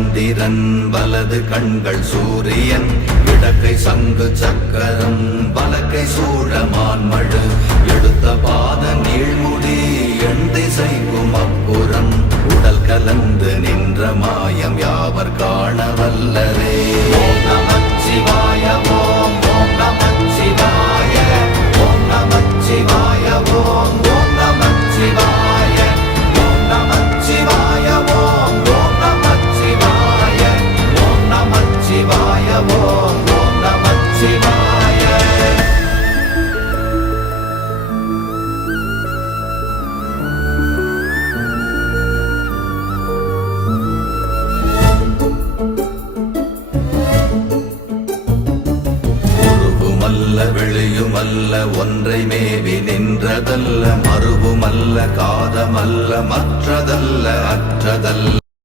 சந்திரன் வலது கண்கள் சூரியன் இடக்கை சங்கு சக்கரம் வலக்கை சூழமான்மழு எடுத்த பாத நீழ்முடி எண் திசைக்கும் அப்புறம் உடல் கலந்து நின்ற மாயம் யாவர் காண வல்லரே. ஓம் நமச்சிவாய ஓம் ஓம் நமச்சிவாய ஓம் நமச்சிவாய ஓம் ஓம் நமச்சிவாய ஓம் நமச்சிவாய ஓம் ஓம் நமச்சிவாய ஓம் நமச்சிவாய ஓம் ஓம் நமச்சிவாய. வெளியுமல்ல ஒன்றை மேவி நின்றதல்ல மறுவுமல்ல காதமல்ல மற்றதல்ல அற்றதல்ல